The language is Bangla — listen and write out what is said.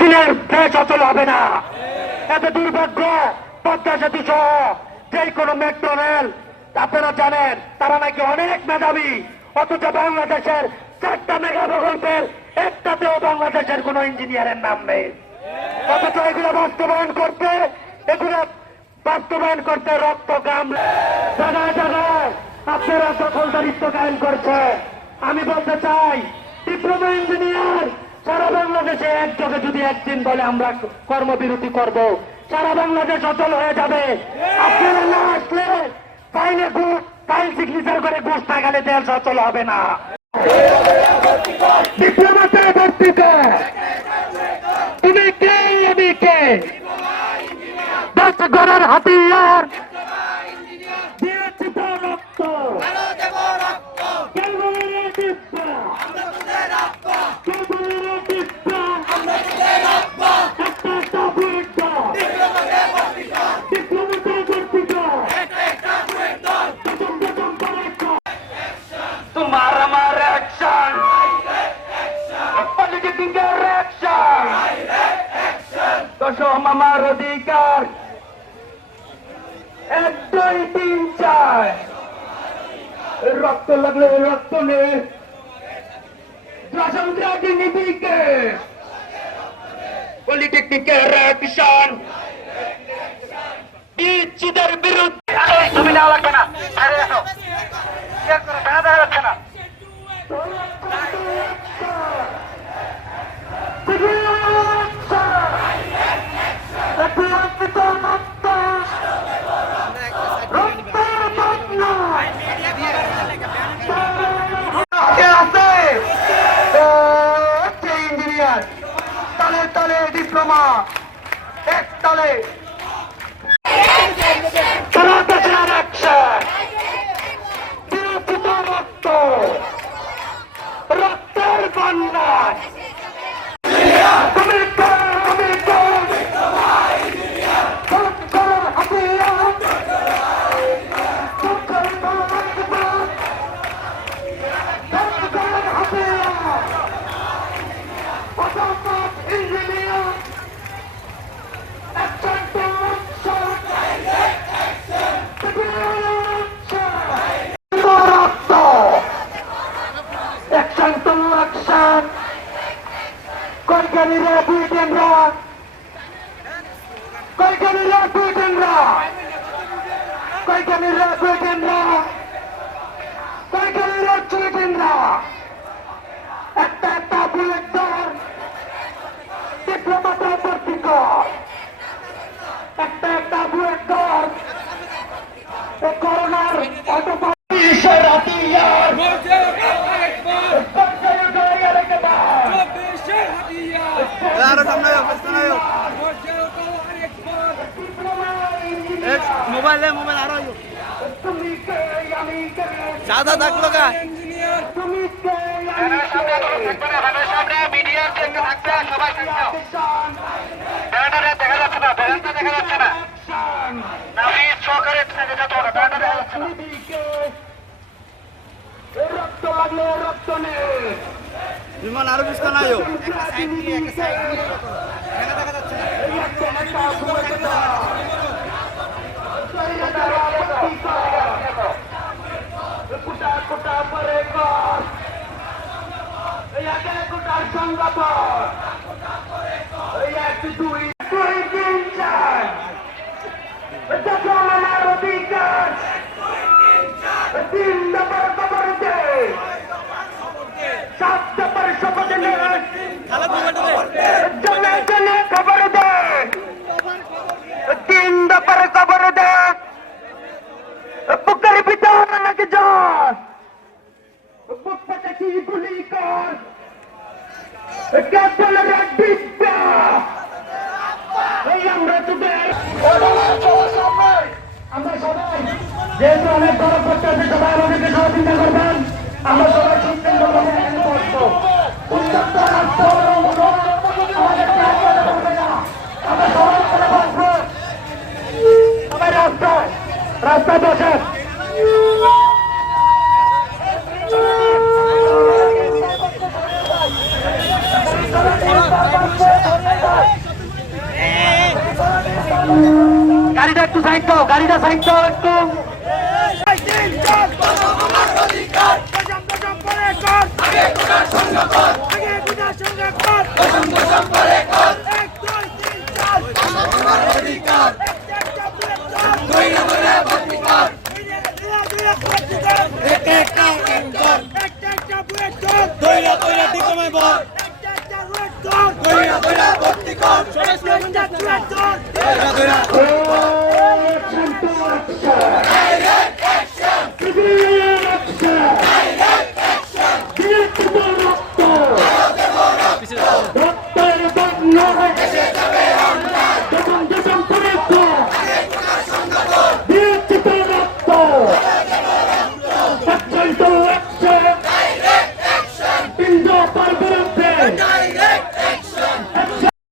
দিনের দেশ অচল হবে না। এত দুর্ভাগ্য পদ্মা সেতু সহ যে কোনো মেট্রো রেল আপনারা জানেন তারা নাকি অনেক মেধাবী, অথচ বাংলাদেশের 4টা মেগা প্রকল্পের একটাতেও বাংলাদেশের কোন ইঞ্জিনিয়ারের নাম নেই। অথচ এগুলো বাস্তবায়ন করতে রক্ত গাম জায়গায় জায়গায় আপনারা দখলদারিত্ব কায়েম করছে। আমি বলতে চাই ডিপ্লোমা ইঞ্জিনিয়ার সারা বাংলাদেশে একযোগে যদি একদিন বলে আমরা কর্মবিরতি করব, সারা বাংলাদেশ অচল হয়ে যাবে। আপনারা না আসলে ফাইল সিগনেচার করে ঘুষ না গেলে দেশ অচল হবে না। ডিপ্লোমাতে ভর্তি কর, তুমি কে আমি কে, দেশ গড়ার হাতিয়ার দিয়েছি তো রক্ত, কেউ বলে রে ডিপ্পা, কেউ বলে রে ডিপ্পা, একটা একটা বুয়েট দল, ডিপ্লোমাতে ভর্তি কর, তোমার আমার অ্যাকশন, পলিটিক্যাল অ্যাকশন, দশম আমার অধিকার, 1 2 3 4, রক্ত লাগলে রক্ত নে, রাজন্দ্রাকে নীতিকে, পলিটিক্যাল অ্যাকশন, ইচ্ছিদের বিরুদ্ধে। তুমি না লাগবে না, বাইরে আসো, দেখা যাচ্ছে না। ইঞ্জিনিয়ার তলে তলে ডিপ্লোমা, এক তলে রক্তের বন্যায় কলকাতার বুয়েটেনরা, কলকাতার বুয়েটেনরা, কলকাতার বুয়েটেনরা, কলকাতার বুয়েটেনরা, একটা একটা বুলেট দর, ডিপ্লোমাতে ভর্তি কর, একটা একটা বুলেট দর, করোনার অটোপাইশের হাতিয়ার, মোবাইল মোবাইল আরো সাদা থাকলো গা দেখা যাচ্ছে না, দেখা যাচ্ছে না, সহকারে রক্ত লাগলে রক্ত নে, বিমান আরো বিস্তা নাই আমরা সবাই যেহেতু অনেক গরম করতে আছে, সবাই আমাদেরকে সহযোগিতা করবেন। আমরা সবাই সুন্দরভাবে সবাই রাস্তায় বসে একটু সাইড দাও, গাড়িটা সাইড দাও একটু। একটা